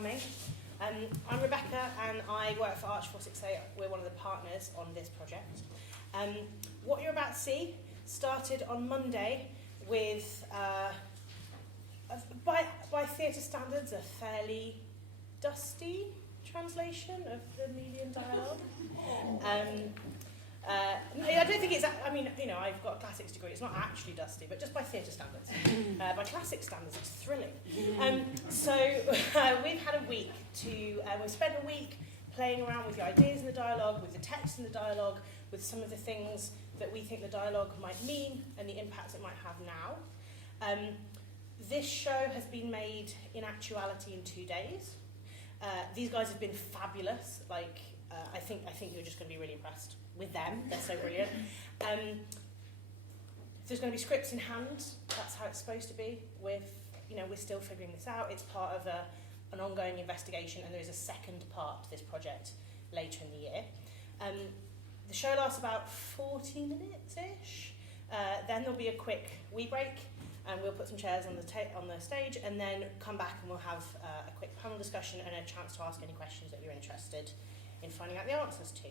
coming. I'm Rebecca and I work for Arch 468. We're one of the partners on this project. What you're about to see started on Monday with, by theatre standards, a fairly dusty translation of the Melian Dialogue. I don't think it's, I mean, you know, I've got a classics degree, it's not actually dusty, but just by theatre standards. By classic standards, it's thrilling. So we've had a week we've spent a week playing around with the ideas in the dialogue, with the text in the dialogue, with some of the things that we think the dialogue might mean and the impacts it might have now. This show has been made in actuality in 2 days. These guys have been fabulous. Like, I think you're just going to be really impressed with them. They're so brilliant. There's going to be scripts in hand. That's how it's supposed to be. We're still figuring this out. It's part of an ongoing investigation, and there is a second part to this project later in the year. The show lasts about 40 minutes-ish. Then there'll be a quick wee break, and we'll put some chairs on the stage, and then come back and we'll have a quick panel discussion and a chance to ask any questions that you're interested in finding out the answers to.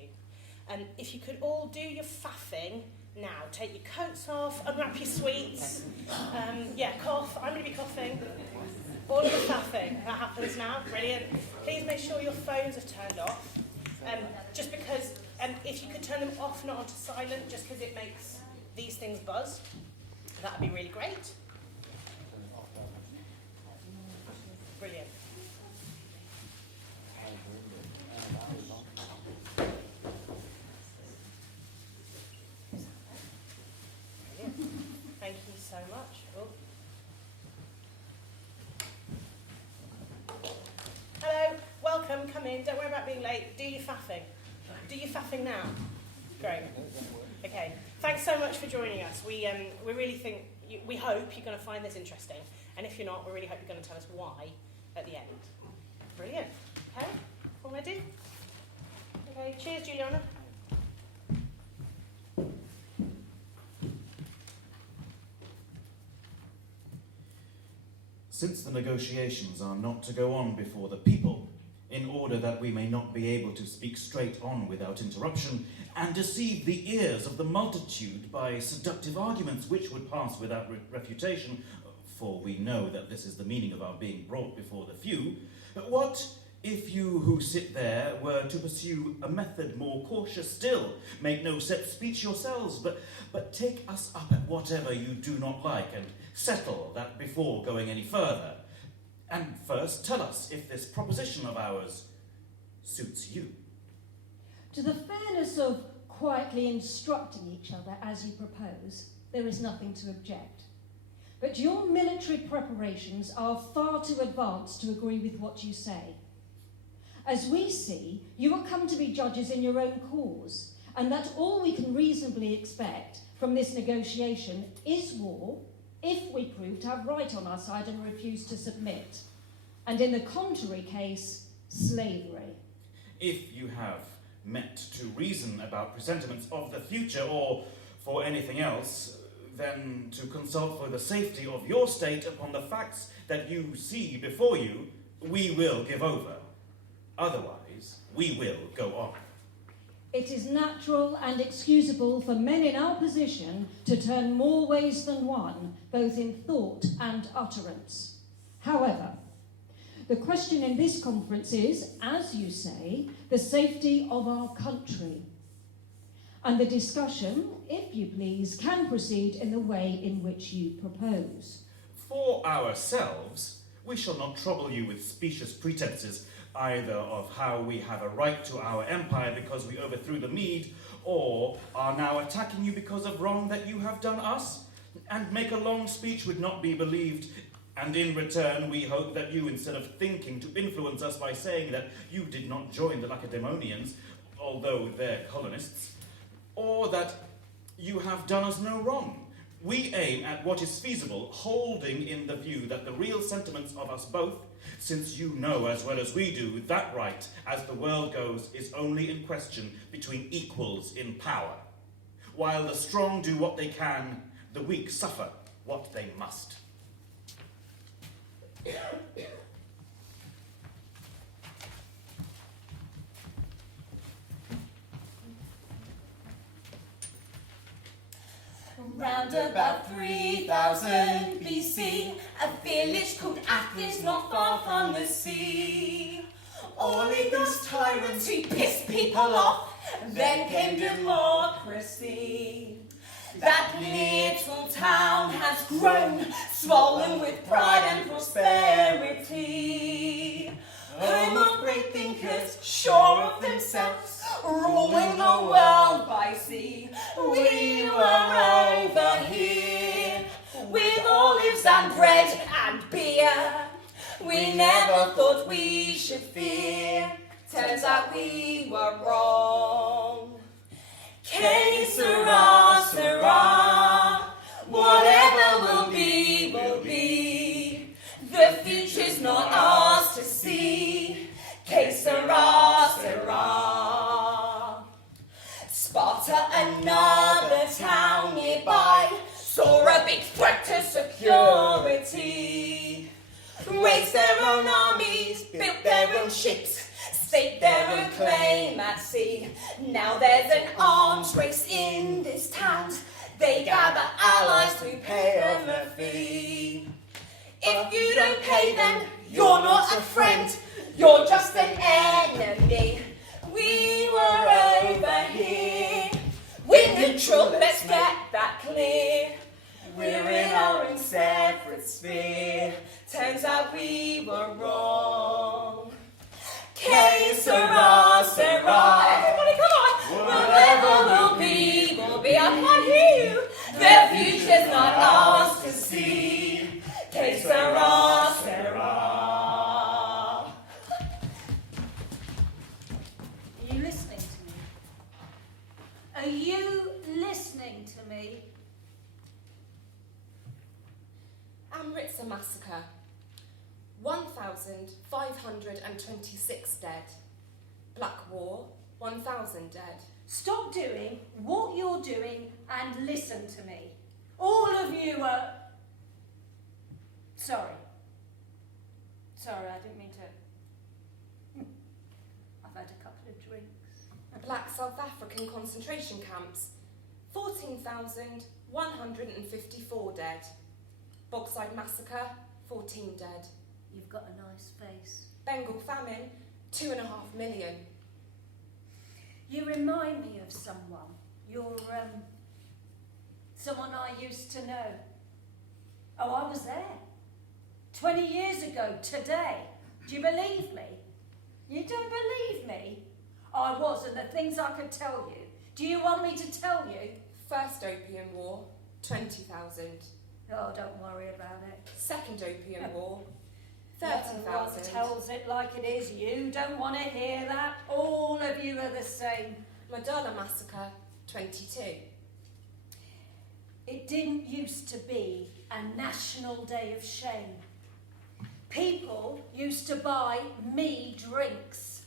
If you could all do your faffing now, take your coats off, unwrap your sweets, cough. I'm going to be coughing. All of the faffing that happens now, brilliant. Please make sure your phones are turned off. Just because, if you could turn them off, not onto silent, just because it makes these things buzz, that would be really great. Brilliant. Thank you so much. Oh. Hello, welcome, come in. Don't worry about being late. Do your faffing. Do your faffing now. Great. Okay. Thanks so much for joining us. We really think, we hope you're going to find this interesting. And if you're not, we really hope you're going to tell us why at the end. Brilliant. Okay, all ready? Okay, cheers, Juliana. Since the negotiations are not to go on before the people, in order that we may not be able to speak straight on without interruption, and deceive the ears of the multitude by seductive arguments which would pass without refutation, for we know that this is the meaning of our being brought before the few, what if you who sit there were to pursue a method more cautious still, make no set speech yourselves, but take us up at whatever you do not like, and settle that before going any further. And first tell us if this proposition of ours suits you. To the fairness of quietly instructing each other as you propose, there is nothing to object. But your military preparations are far too advanced to agree with what you say. As we see, you will come to be judges in your own cause, and that all we can reasonably expect from this negotiation is war, if we prove to have right on our side and refuse to submit, and in the contrary case, slavery. If you have met to reason about presentiments of the future, or for anything else, then to consult for the safety of your state upon the facts that you see before you, we will give over. Otherwise, we will go on. It is natural and excusable for men in our position to turn more ways than one, both in thought and utterance. However, the question in this conference is, as you say, the safety of our country. And the discussion, if you please, can proceed in the way in which you propose. For ourselves, we shall not trouble you with specious pretenses, either of how we have a right to our empire because we overthrew the Mede, or are now attacking you because of wrong that you have done us, and make a long speech would not be believed, and in return we hope that you, instead of thinking to influence us by saying that you did not join the Lacedaemonians, although they're colonists, or that you have done us no wrong. We aim at what is feasible, holding in the view that the real sentiments of us both, since you know as well as we do that right, as the world goes, is only in question between equals in power. While the strong do what they can, the weak suffer what they must. Round about 3000 BC, a village called Athens not far from the sea. All in those tyrants who pissed people off, then came democracy. That little town has grown, swollen with pride and prosperity. Home of great thinkers, sure of themselves, ruling the world by sea. We were over here, with olives and bread and beer. We never thought we should fear, turns out we were wrong. Que sera, sera, whatever will be, will be. The future's not ours to see. Que sera, sera. Sparta, another town nearby, saw a big threat to security. Raised their own armies, built their own ships, staked their own claim at sea. Now there's an arms race in this town. They gather allies to pay them a fee. If you don't pay them, you're not a friend, you're just an enemy. We were over here, we're neutral, let's get that clear. We're in our own separate sphere, turns out we were wrong. Que sera, sera. Everybody come on. Whatever will be, will be. I can't hear you. The future's not ours to see. Que sera, sera. Are you listening to me? Are you listening to me? Amritsar massacre. 1,526 dead. Black War, 1,000 dead. Stop doing what you're doing and listen to me. All of you are... Sorry, I didn't mean to... I've had a couple of drinks. Black South African concentration camps. 14,154 dead. Bogside massacre, 14 dead. You've got a nice face. Bengal famine, 2.5 million. You remind me of someone. You're, someone I used to know. Oh, I was there. 20 years ago, today. Do you believe me? You don't believe me? I was, and the things I could tell you. Do you want me to tell you? First Opium War, 20,000. Oh, don't worry about it. Second Opium War, Everyone 30,000. tells it like it is. You don't want to hear that. All of you are the same. Madonna massacre, 22. It didn't used to be a national day of shame. People used to buy me drinks.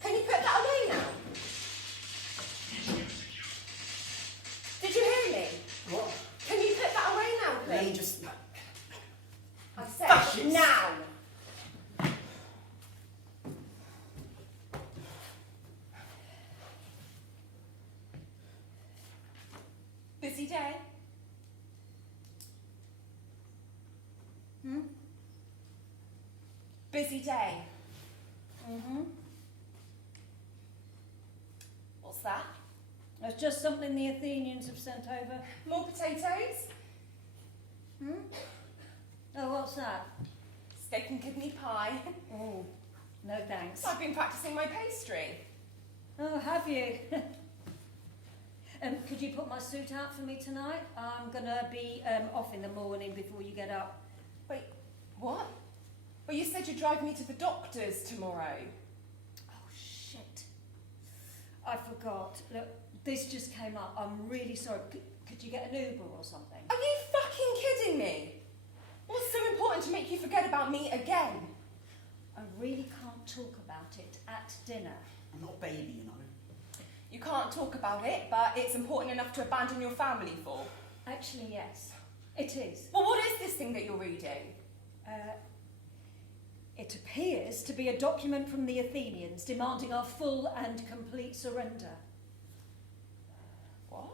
Can you put that away now? Did you hear me? What? Can you put that away now, Let me please? just... I said Fascist. now. Busy day? Busy day. What's that? That's just something the Athenians have sent over. More potatoes? Oh, what's that? Steak and kidney pie. Oh, no thanks. I've been practicing my pastry. Oh, have you? Could you put my suit out for me tonight? I'm going to be off in the morning before you get up. Wait, what? Well, you said you'd drive me to the doctor's tomorrow. Oh, shit. I forgot. Look, this just came up. I'm really sorry. Could you get an Uber or something? Are you fucking kidding me? What's so important to make you forget about me again? I really can't talk about it at dinner. I'm not a baby, you know. You can't talk about it, but it's important enough to abandon your family for. Actually, yes, it is. Well, what is this thing that you're reading? It appears to be a document from the Athenians demanding our full and complete surrender. What?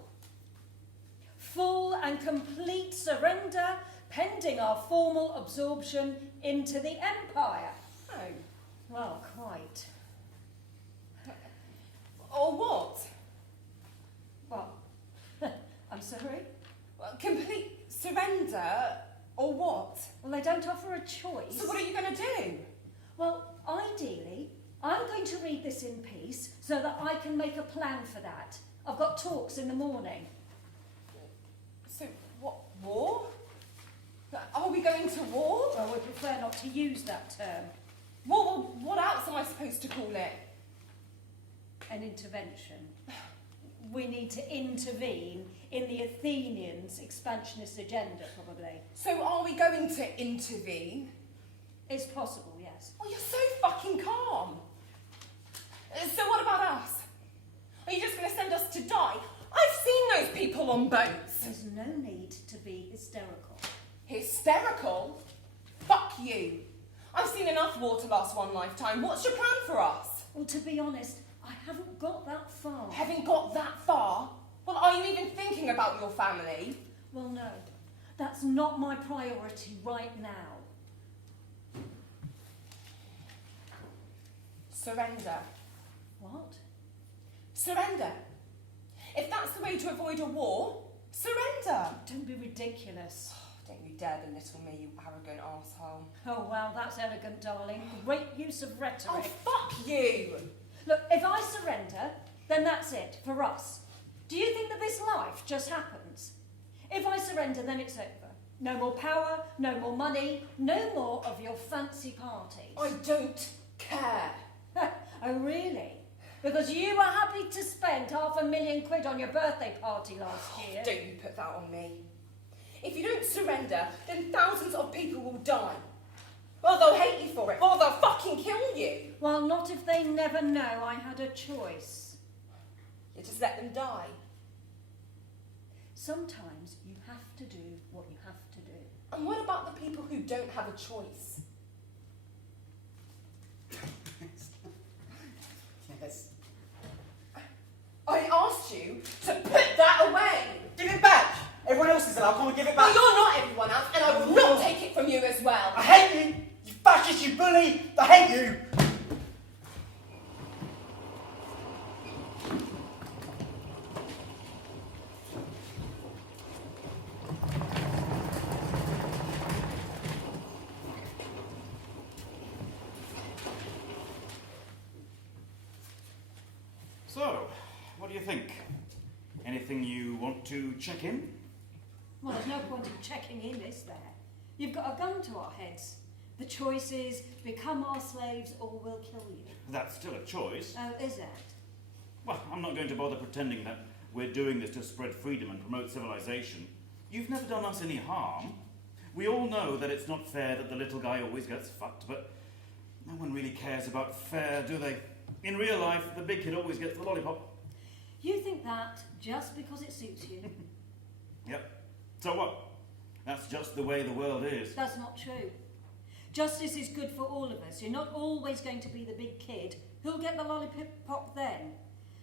Full and complete surrender pending our formal absorption into the empire. Oh. Well, quite. Or what? What? I'm sorry? Well, complete surrender, or what? Well, they don't offer a choice. So what are you going to do? Well, ideally, I'm going to read this in peace so that I can make a plan for that. I've got talks in the morning. So, what, war? Are we going to war? Well, we prefer not to use that term. What else am I supposed to call it? An intervention. We need to intervene in the Athenians' expansionist agenda, probably. So are we going to intervene? It's possible, yes. Oh, you're so fucking calm. So what about us? Are you just going to send us to die? I've seen those people on boats. There's no need to be hysterical. Hysterical? Fuck you. I've seen enough war to last one lifetime. What's your plan for us? Well, to be honest, I haven't got that far. Haven't got that far? Well, are you even thinking about your family? Well, no. That's not my priority right now. Surrender. What? Surrender. If that's the way to avoid a war, surrender. Don't be ridiculous. Don't you dare belittle me, you arrogant asshole. Oh, wow, that's elegant, darling. Great use of rhetoric. Oh, fuck you! Look, if I surrender, then that's it, for us. Do you think that this life just happens? If I surrender, then it's over. No more power, no more money, no more of your fancy parties. I don't care. Oh, really? Because you were happy to spend £500,000 on your birthday party last year. Don't you put that on me. If you don't surrender, then thousands of people will die. Well, they'll hate you for it, or they'll fucking kill you. Well, not if they never know I had a choice. You just let them die. Sometimes you have to do what you have to do. And what about the people who don't have a choice? Yes. I asked you to put that away. Give it back! Everyone else is allowed. Come and give it Well, back. you're not everyone else, and I will not take it from you as well. I hate you! You fascist, you bully! I hate you! So, what do you think? Anything you want to check in? Well, there's no point in checking in, is there? You've got a gun to our heads. The choice is become our slaves or we'll kill you. That's still a choice. Oh, is it? Well, I'm not going to bother pretending that we're doing this to spread freedom and promote civilization. You've never done us any harm. We all know that it's not fair that the little guy always gets fucked, but no one really cares about fair, do they? In real life, the big kid always gets the lollipop. You think that just because it suits you? Yep. So what? That's just the way the world is. That's not true. Justice is good for all of us. You're not always going to be the big kid. Who'll get the lollipop then?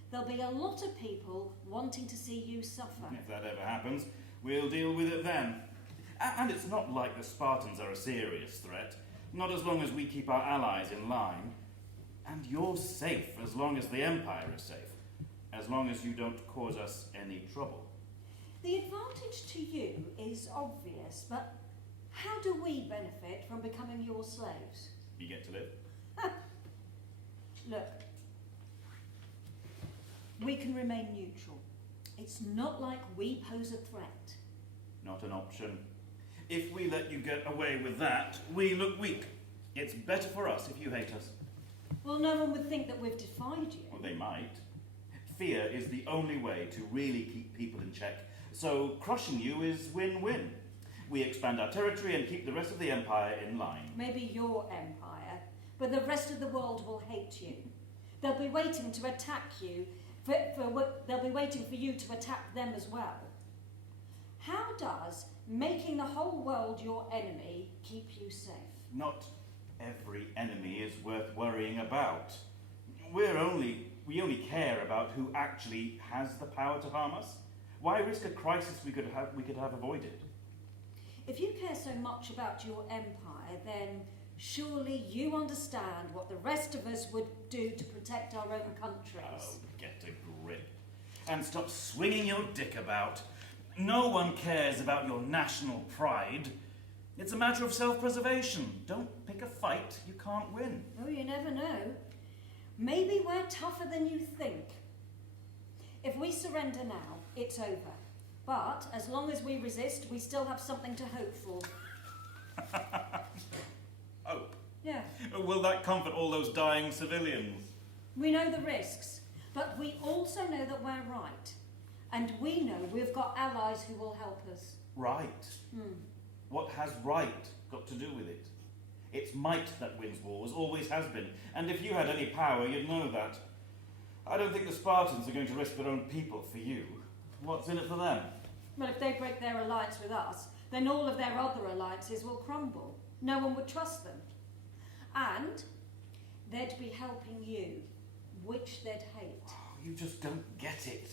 There'll be a lot of people wanting to see you suffer. If that ever happens, we'll deal with it then. And it's not like the Spartans are a serious threat. Not as long as we keep our allies in line. And you're safe as long as the Empire is safe. As long as you don't cause us any trouble. The advantage to you is obvious, but how do we benefit from becoming your slaves? You get to live. Look, we can remain neutral. It's not like we pose a threat. Not an option. If we let you get away with that, we look weak. It's better for us if you hate us. Well, no one would think that we've defied you. Well, they might. Fear is the only way to really keep people in check. So crushing you is win-win. We expand our territory and keep the rest of the empire in line. Maybe your empire, but the rest of the world will hate you. They'll be waiting to attack you They'll be waiting for you to attack them as well. How does making the whole world your enemy keep you safe? Not every enemy is worth worrying about. We only care about who actually has the power to harm us. Why risk a crisis we could have avoided? If you care so much about your empire, then surely you understand what the rest of us would do to protect our own countries. Oh, get a grip. And stop swinging your dick about. No one cares about your national pride. It's a matter of self-preservation. Don't pick a fight you can't win. Oh, you never know. Maybe we're tougher than you think. If we surrender now, it's over. But as long as we resist, we still have something to hope for. Hope? Yeah. Will that comfort all those dying civilians? We know the risks, but we also know that we're right. And we know we've got allies who will help us. Right. What has right got to do with it? It's might that wins wars, always has been. And if you had any power, you'd know that. I don't think the Spartans are going to risk their own people for you. What's in it for them? Well, if they break their alliance with us, then all of their other alliances will crumble. No one would trust them. And they'd be helping you, which they'd hate. Oh, you just don't get it.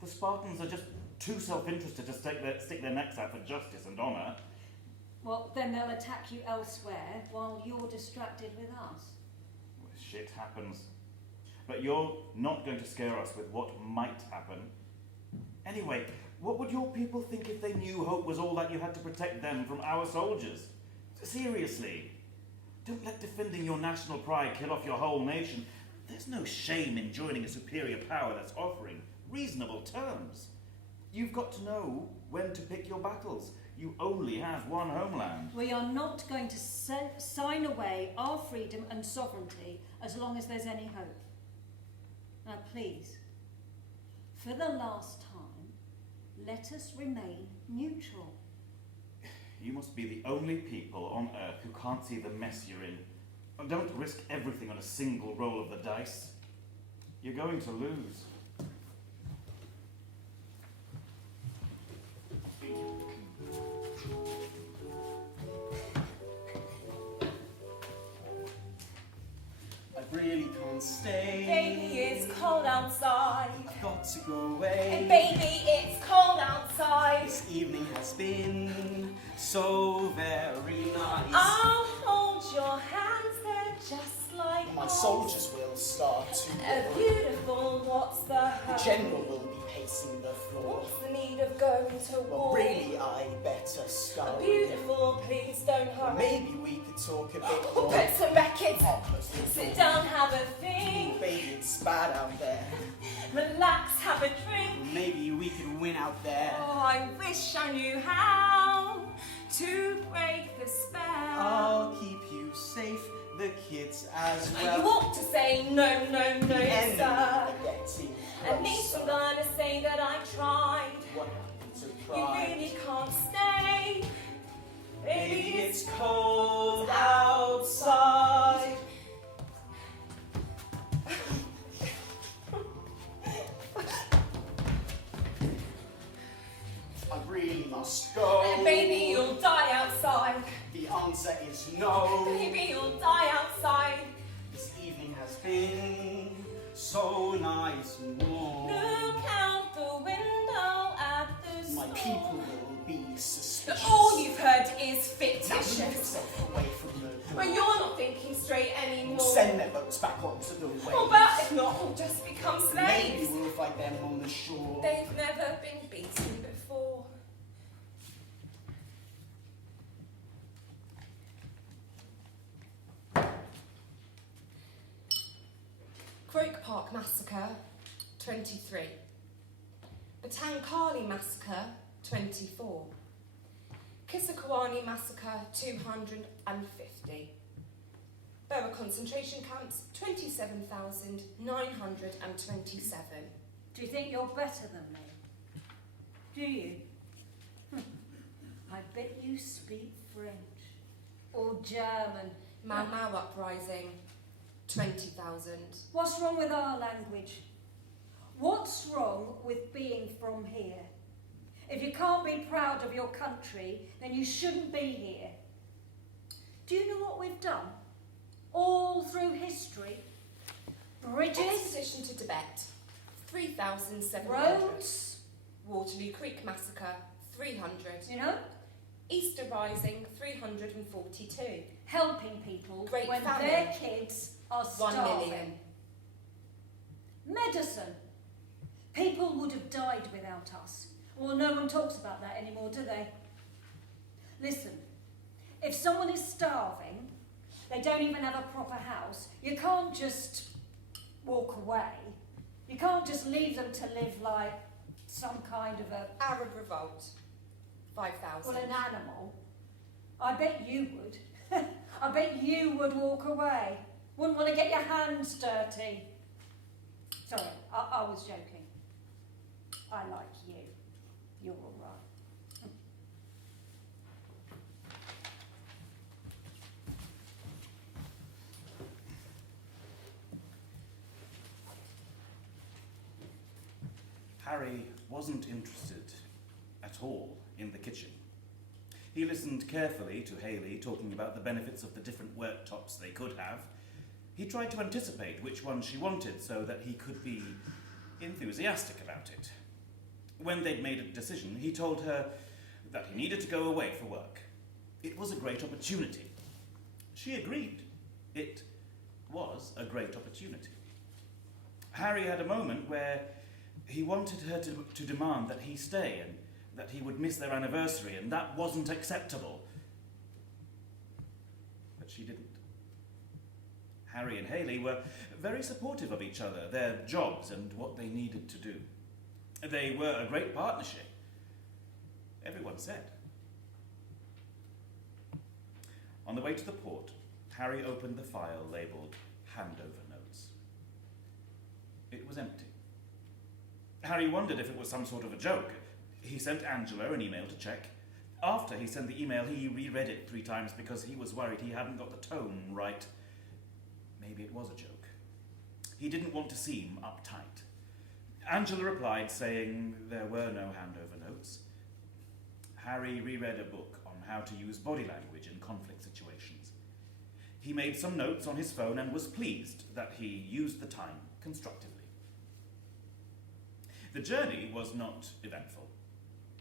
The Spartans are just too self-interested to stick their necks out for justice and honour. Well, then they'll attack you elsewhere while you're distracted with us. Well, shit happens. But you're not going to scare us with what might happen. Anyway, what would your people think if they knew hope was all that you had to protect them from our soldiers? Seriously. Don't let defending your national pride kill off your whole nation. There's no shame in joining a superior power that's offering reasonable terms. You've got to know when to pick your battles. You only have one homeland. We are not going to sign away our freedom and sovereignty as long as there's any hope. Now please, for the last time, let us remain neutral. You must be the only people on Earth who can't see the mess you're in. Don't risk everything on a single roll of the dice. You're going to lose. I really can't stay. Baby, it's cold outside. I've got to go away. And baby, it's cold outside. This evening has been so very nice. I'll hold your hands, they're just like My ours. soldiers will start to war. Beautiful, what's the The hurry? general will be pacing the floor. What's the need of going to Well, war? really, I better start. Beautiful, please don't hurry. Maybe we could talk a bit Oh, more. put some records. Oh, close the Sit door. down, have a think. Baby, it's bad out there. Relax, have a drink. Maybe we could win out there. Oh, I wish I knew how to break the spell. I'll keep you safe, the kids as You well. ought to say no, no, no, And sir. getting At least I'm closer. gonna say that I tried. What happened to You pride? really can't stay. Baby, it's cold outside. I really must go. Baby, you'll die outside. The answer is no. Baby, you'll die outside. This evening has been so nice and warm. Look out the window at the My storm. people will be suspicious. But all you've heard is Now move fictitious. yourself away from the But door. you're not thinking straight anymore. Send their boats back onto the waves. Oh, but if not, we'll just become Maybe slaves. we'll fight them on the shore. They've never been beaten before. Croke Park Massacre, 23. Batankali Massacre, 24. Kissakwani Massacre, 250. Boer concentration camps, 27,927. Do you think you're better than me? Do you? I bet you speak French. Or German. Mau Mau uprising, 20,000. What's wrong with our language? What's wrong with being from here? If you can't be proud of your country, then you shouldn't be here. Do you know what we've done? All through history. Bridges, Expedition to Tibet, 3,700. roads, Waterloo Creek Massacre, 300. you know, Easter Rising, 342. helping people Great when famine. their kids are 1 starving. million. Medicine. People would have died without us. Well, no one talks about that anymore, do they? Listen, if someone is starving, they don't even have a proper house, you can't just walk away. You can't just leave them to live like some kind of a, Arab Revolt, 5,000. well, an animal. I bet you would. I bet you would walk away. Wouldn't want to get your hands dirty. Sorry, I was joking. I like you. You're all right. Harry wasn't interested at all in the kitchen. He listened carefully to Hayley talking about the benefits of the different worktops they could have. He tried to anticipate which one she wanted so that he could be enthusiastic about it. When they'd made a decision, he told her that he needed to go away for work. It was a great opportunity. She agreed. It was a great opportunity. Harry had a moment where he wanted her to demand that he stay and that he would miss their anniversary, and that wasn't acceptable. But she didn't. Harry and Hayley were very supportive of each other, their jobs and what they needed to do. They were a great partnership, everyone said. On the way to the port, Harry opened the file labelled Handover Notes. It was empty. Harry wondered if it was some sort of a joke. He sent Angela an email to check. After he sent the email, he reread it 3 times because he was worried he hadn't got the tone right. Maybe it was a joke. He didn't want to seem uptight. Angela replied saying there were no handover notes. Harry reread a book on how to use body language in conflict situations. He made some notes on his phone and was pleased that he used the time constructively. The journey was not eventful.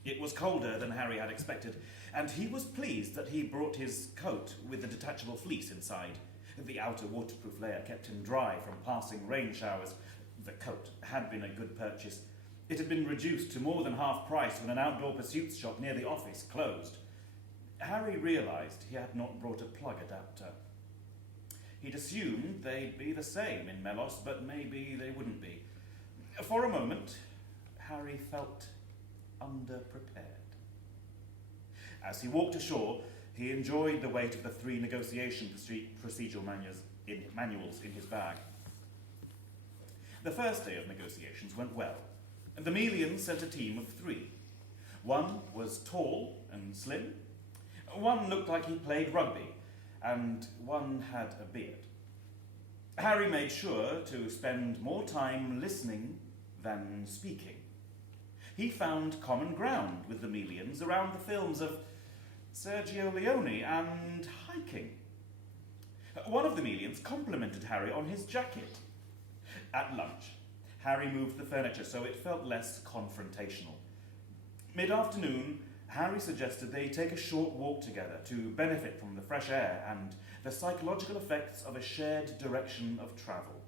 It was colder than Harry had expected, and he was pleased that he brought his coat with the detachable fleece inside. The outer waterproof layer kept him dry from passing rain showers. The coat had been a good purchase. It had been reduced to more than half price when an outdoor pursuits shop near the office closed. Harry realised he had not brought a plug adapter. He'd assumed they'd be the same in Melos, but maybe they wouldn't be. For a moment, Harry felt underprepared. As he walked ashore, he enjoyed the weight of the 3 negotiation procedural manuals in his bag. The first day of negotiations went well. The Melians sent a team of 3. One was tall and slim, one looked like he played rugby, and one had a beard. Harry made sure to spend more time listening than speaking. He found common ground with the Melians around the films of Sergio Leone and hiking. One of the Melians complimented Harry on his jacket. At lunch, Harry moved the furniture so it felt less confrontational. Mid-afternoon, Harry suggested they take a short walk together to benefit from the fresh air and the psychological effects of a shared direction of travel.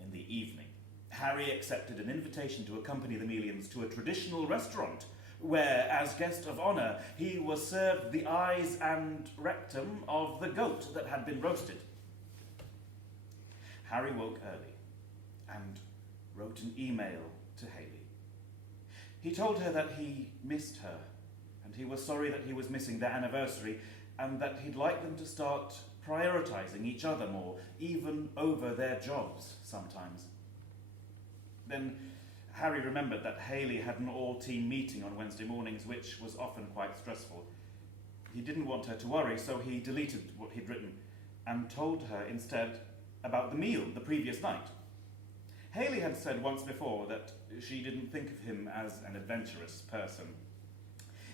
In the evening, Harry accepted an invitation to accompany the Melians to a traditional restaurant where, as guest of honour, he was served the eyes and rectum of the goat that had been roasted. Harry woke early and wrote an email to Hayley. He told her that he missed her, and he was sorry that he was missing their anniversary, and that he'd like them to start prioritising each other more, even over their jobs sometimes. Then Harry remembered that Hayley had an all-team meeting on Wednesday mornings, which was often quite stressful. He didn't want her to worry, so he deleted what he'd written and told her instead about the meal the previous night. Haley had said once before that she didn't think of him as an adventurous person.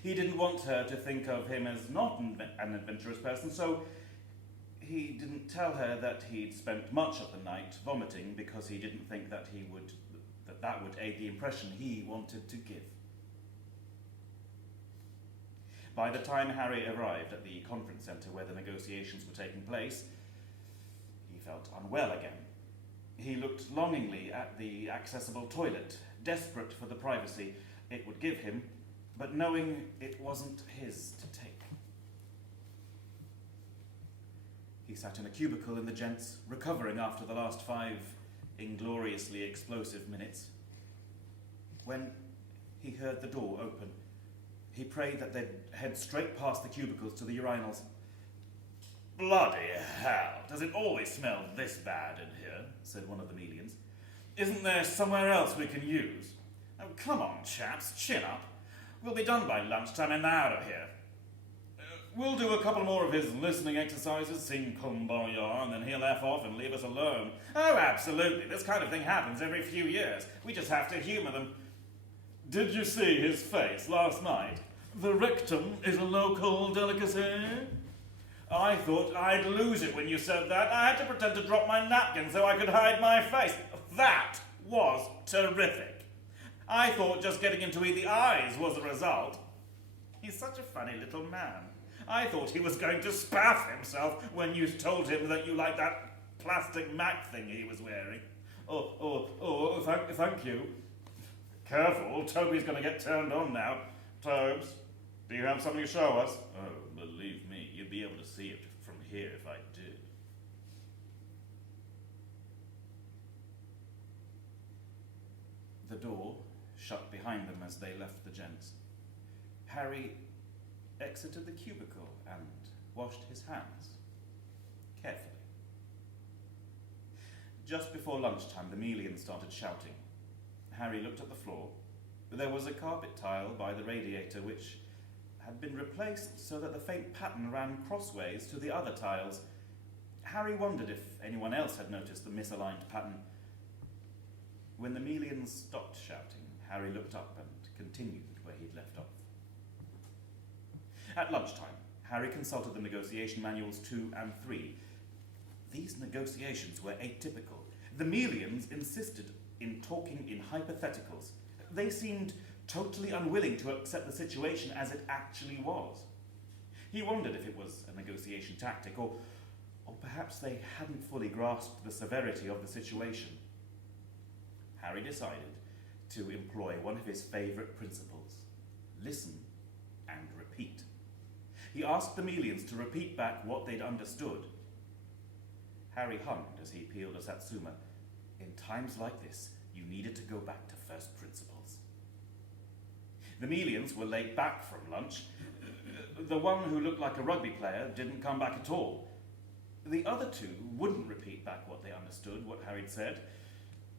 He didn't want her to think of him as not an adventurous person, so he didn't tell her that he'd spent much of the night vomiting because he didn't think that that would aid the impression he wanted to give. By the time Harry arrived at the conference centre where the negotiations were taking place, he felt unwell again. He looked longingly at the accessible toilet, desperate for the privacy it would give him, but knowing it wasn't his to take. He sat in a cubicle in the gents, recovering after the last 5 ingloriously explosive minutes. When he heard the door open, he prayed that they'd head straight past the cubicles to the urinals. "Bloody hell, does it always smell this bad in here?" said one of the Melians. "Isn't there somewhere else we can use? Oh, come on, chaps, chin up. We'll be done by lunchtime and out of here. We'll do a couple more of his listening exercises, sing Kumbaya, and then he'll F off and leave us alone. Oh, absolutely, this kind of thing happens every few years. We just have to humour them. Did you see his face last night? The rectum is a local delicacy. I thought I'd lose it when you said that. I had to pretend to drop my napkin so I could hide my face. That was terrific. I thought just getting him to eat the eyes was the result. He's such a funny little man. I thought he was going to spaff himself when you told him that you liked that plastic Mac thing he was wearing. Thank you. Careful, Toby's going to get turned on now. Tobes, do you have something to show us? Oh, believe me, you'd be able to see it from here if I did. The door shut behind them as they left the gents. Harry exited the cubicle and washed his hands carefully. Just before lunchtime, the Melians started shouting. Harry looked at the floor. There was a carpet tile by the radiator which had been replaced so that the faint pattern ran crossways to the other tiles. Harry wondered if anyone else had noticed the misaligned pattern. When the Melians stopped shouting, Harry looked up and continued where he'd left off. At lunchtime, Harry consulted the negotiation manuals 2 and 3. These negotiations were atypical. The Melians insisted in talking in hypotheticals. They seemed totally unwilling to accept the situation as it actually was. He wondered if it was a negotiation tactic, or perhaps they hadn't fully grasped the severity of the situation. Harry decided to employ one of his favourite principles: listen and repeat. He asked the Melians to repeat back what they'd understood. Harry hummed as he peeled a satsuma. In times like this, you needed to go back to first principles. The Melians were late back from lunch. The one who looked like a rugby player didn't come back at all. The other two wouldn't repeat back what they understood, what Harry'd said.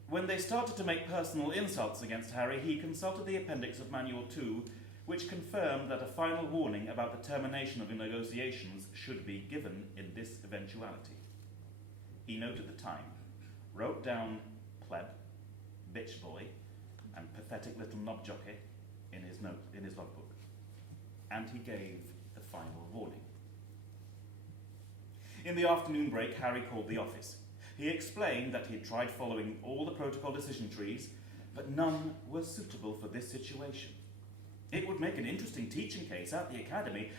When they started to make personal insults against Harry, he consulted the appendix of Manual 2, which confirmed that a final warning about the termination of the negotiations should be given in this eventuality. He noted the time, wrote down pleb, bitch boy, and pathetic little knob jockey in his logbook, and he gave the final warning. In the afternoon break, Harry called the office. He explained that he had tried following all the protocol decision trees, but none were suitable for this situation. It would make an interesting teaching case at the academy,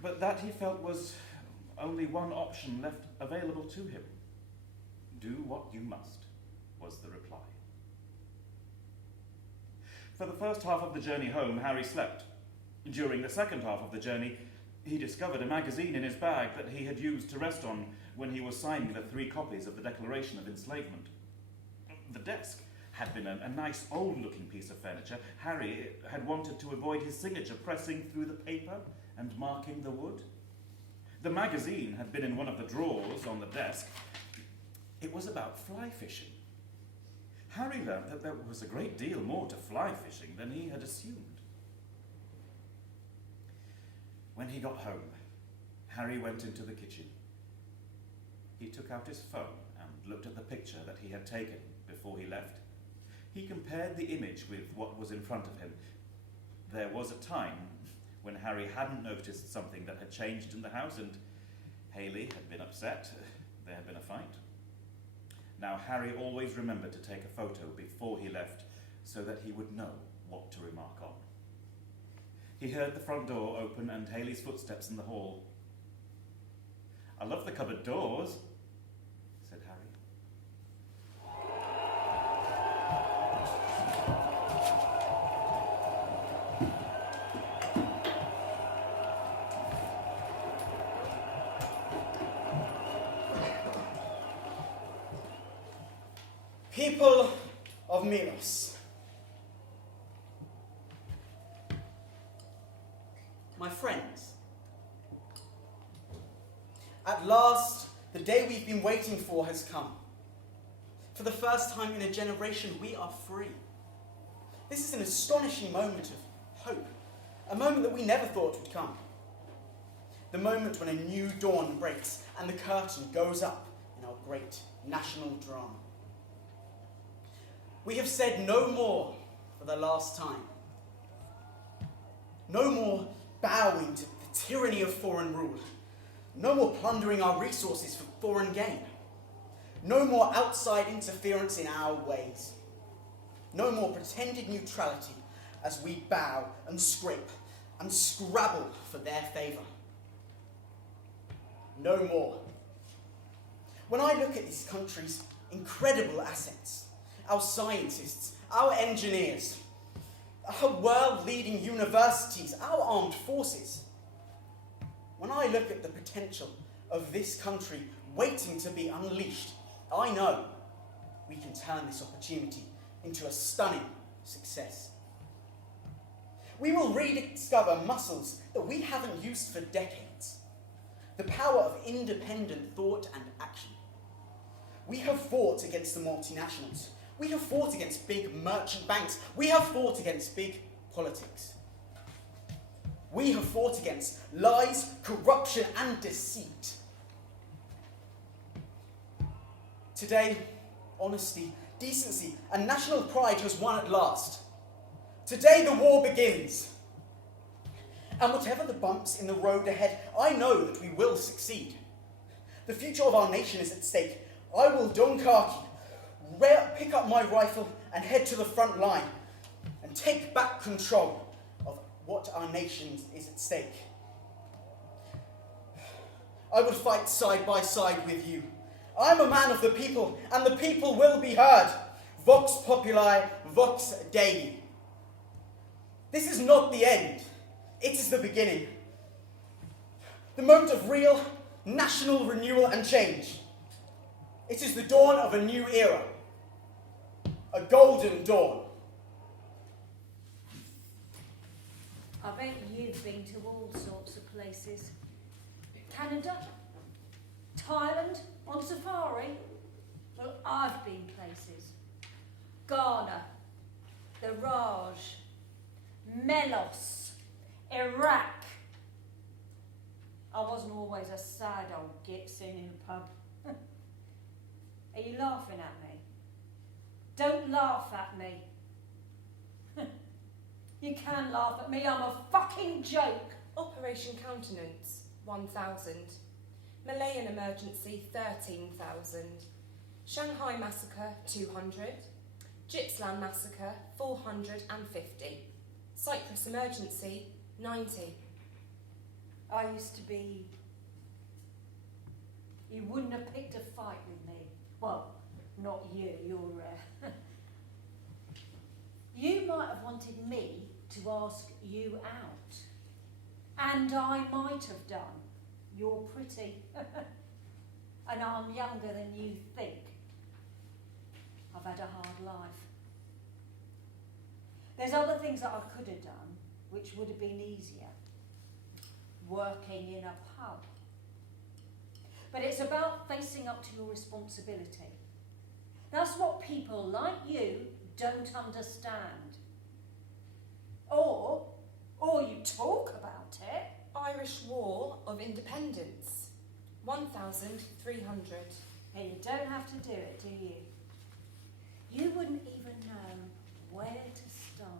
but that he felt was only one option left available to him. Do what you must, was the reply. For the first half of the journey home, Harry slept. During the second half of the journey, he discovered a magazine in his bag that he had used to rest on when he was signing the 3 copies of the Declaration of Enslavement. The desk had been a nice old-looking piece of furniture. Harry had wanted to avoid his signature pressing through the paper and marking the wood. The magazine had been in one of the drawers on the desk. It was about fly fishing. Harry learned that there was a great deal more to fly fishing than he had assumed. When he got home, Harry went into the kitchen. He took out his phone and looked at the picture that he had taken before he left. He compared the image with what was in front of him. There was a time when Harry hadn't noticed something that had changed in the house, and Haley had been upset. There had been a fight. Now Harry always remembered to take a photo before he left so that he would know what to remark on. He heard the front door open and Haley's footsteps in the hall. "I love the cupboard doors," said Harry. People of Melos, my friends, at last the day we've been waiting for has come. For the first time in a generation, we are free. This is an astonishing moment of hope, a moment that we never thought would come. The moment when a new dawn breaks and the curtain goes up in our great national drama. We have said no more for the last time. No more bowing to the tyranny of foreign rule. No more plundering our resources for foreign gain. No more outside interference in our ways. No more pretended neutrality as we bow and scrape and scrabble for their favour. No more. When I look at this country's incredible assets, our scientists, our engineers, our world-leading universities, our armed forces. When I look at the potential of this country waiting to be unleashed, I know we can turn this opportunity into a stunning success. We will rediscover muscles that we haven't used for decades. The power of independent thought and action. We have fought against the multinationals. We have fought against big merchant banks. We have fought against big politics. We have fought against lies, corruption, and deceit. Today, honesty, decency, and national pride has won at last. Today, the war begins. And whatever the bumps in the road ahead, I know that we will succeed. The future of our nation is at stake. I will don khaki, pick up my rifle and head to the front line and take back control of what our nation is at stake. I will fight side by side with you. I am a man of the people, and the people will be heard. Vox populi, vox Dei. This is not the end. It is the beginning. The moment of real national renewal and change. It is the dawn of a new era. A golden dawn. I bet you've been to all sorts of places. Canada, Thailand, on safari. Well, I've been places. Ghana, the Raj, Melos, Iraq. I wasn't always a sad old git sitting in a pub. Are you laughing at me? Don't laugh at me. You can laugh at me, I'm a fucking joke. Operation Countenance, 1,000. Malayan Emergency, 13,000. Shanghai Massacre, 200. Gippsland Massacre, 450. Cyprus Emergency, 90. I used to be... You wouldn't have picked a fight with me. Well, not you, you're... You might have wanted me to ask you out. And I might have done. You're pretty. And I'm younger than you think. I've had a hard life. There's other things that I could have done, which would have been easier. Working in a pub. But it's about facing up to your responsibility. That's what people like you don't understand. Or you talk about it. Irish War of Independence, 1,300. And you don't have to do it, do you? You wouldn't even know where to start.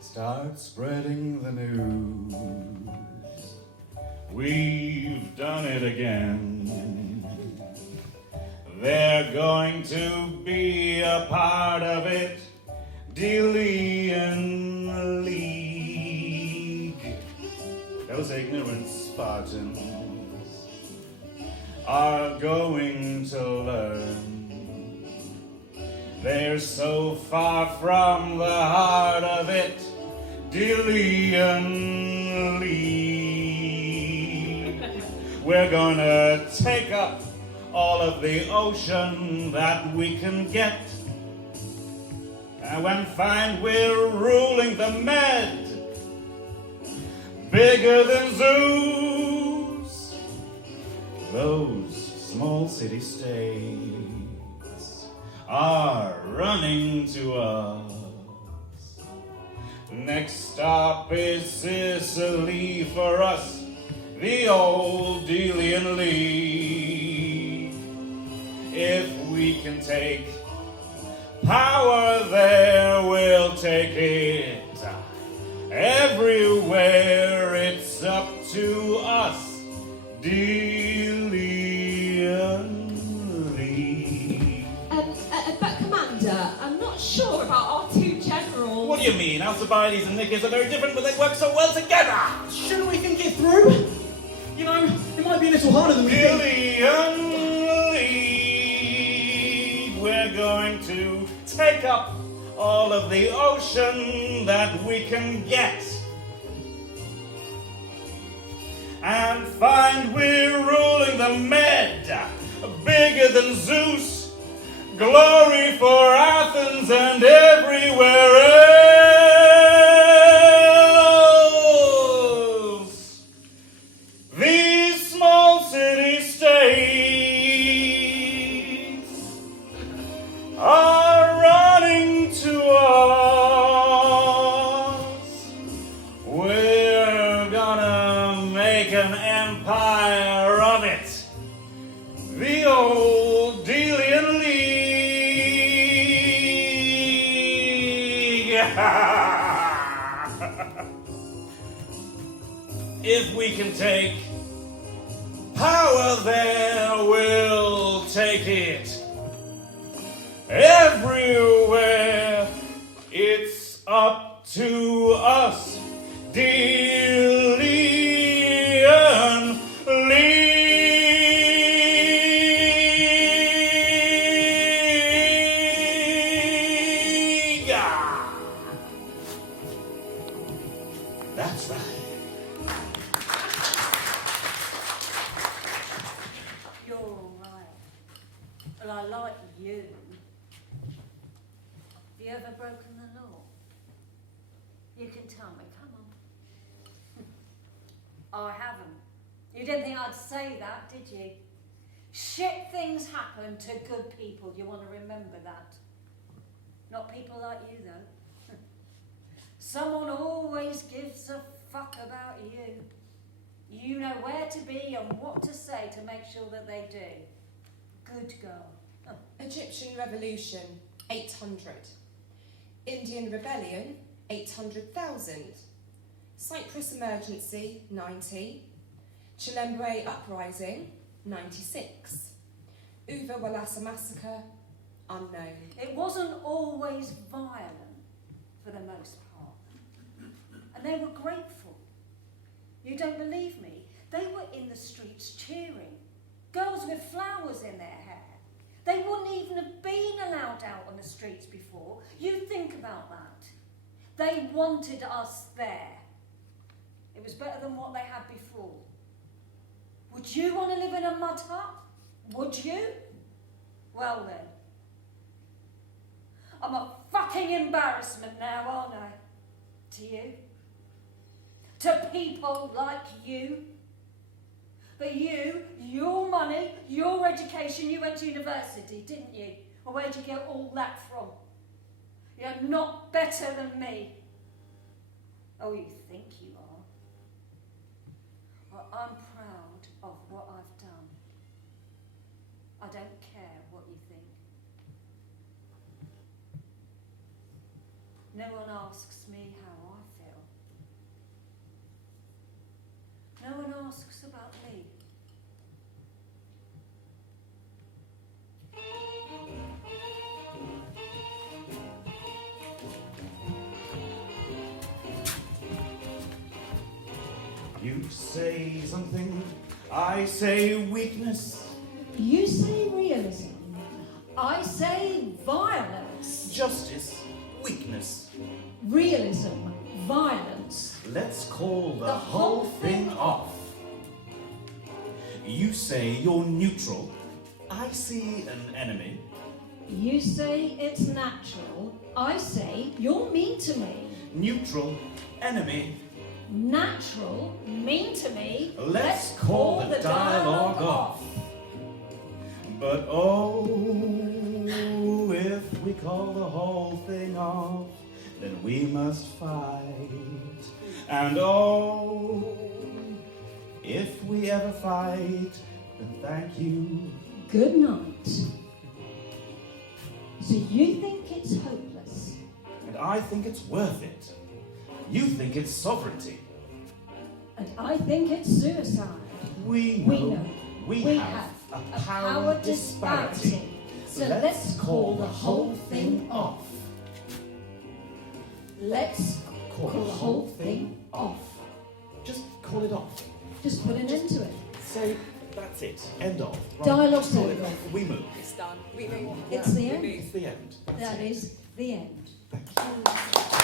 Start spreading the news. We've done it again. They're going to be a part of it. Delian League. Those ignorant Spartans are going to learn. They're so far from the heart of it. Delian League. We're gonna take up all of the ocean that we can get. And when find we're ruling the Med, bigger than Zeus. Those small city-states are running to us. Next stop is Sicily for us, the old Delian League. If we can take power there, we'll take it. Everywhere it's up to us, Delian League. But Commander, I'm not sure about our two generals. What do you mean? Alcibiades and Nicias are very different, but they work so well together. Shouldn't we think it through? You know, it might be a little harder than we think. Delian League. We're going to take up all of the ocean that we can get. And find we're ruling the Med, bigger than Zeus. Glory for Athens and everywhere else. These small city-states are running to us. We're gonna make an empire of it. The old Delian League. If we can take power there, we'll take it. Everywhere it's up to us, Delian League. That's right. You're all right. Well, I like you. Have you ever broken the law? You can tell me, come on. I haven't. You didn't think I'd say that, did you? Shit things happen to good people. You want to remember that. Not people like you, though. Someone always gives a fuck about you. You know where to be and what to say to make sure that they do. Good girl. Oh. Egyptian Revolution, 800. Indian Rebellion, 800,000. Cyprus Emergency, 90. Chilembwe Uprising, 96. Uva Wallasa Massacre, unknown. It wasn't always violent, for the most part. And they were grateful. You don't believe me? They were in the streets cheering. Girls with flowers in their hair. They wouldn't even have been allowed out on the streets before. You think about that. They wanted us there. It was better than what they had before. Would you want to live in a mud hut? Would you? Well then. I'm a fucking embarrassment now, aren't I? To you? To people like you? But you, your money, your education, you went to university, didn't you? Or where'd you get all that from? You're not better than me. Oh, you think you are. Well, I'm proud of what I've done. I don't care what you think. No one asks me how I feel. No one asks about me. You say something, I say weakness. You say realism. I say violence. Justice, weakness. Realism, violence. Let's call the whole thing off. You say you're neutral. I see an enemy. You say it's natural. I say you're mean to me. Neutral, enemy. Natural, mean to me. Let's call the dialogue off. But oh, if we call the whole thing off, then we must fight. And oh, if we ever fight, then thank you. Good night. So you think it's hopeless? And I think it's worth it. You think it's sovereignty. And I think it's suicide. We know we have a power disparity. So let's call the whole thing off. Let's call the whole thing off. Just call it off. Just put an end to it. Say, that's it. End of. Right. Dialogue's Just call it over. off. We move. It's done. We move. It's the We end. move. It's the end. That's That it. is the end. Thank you.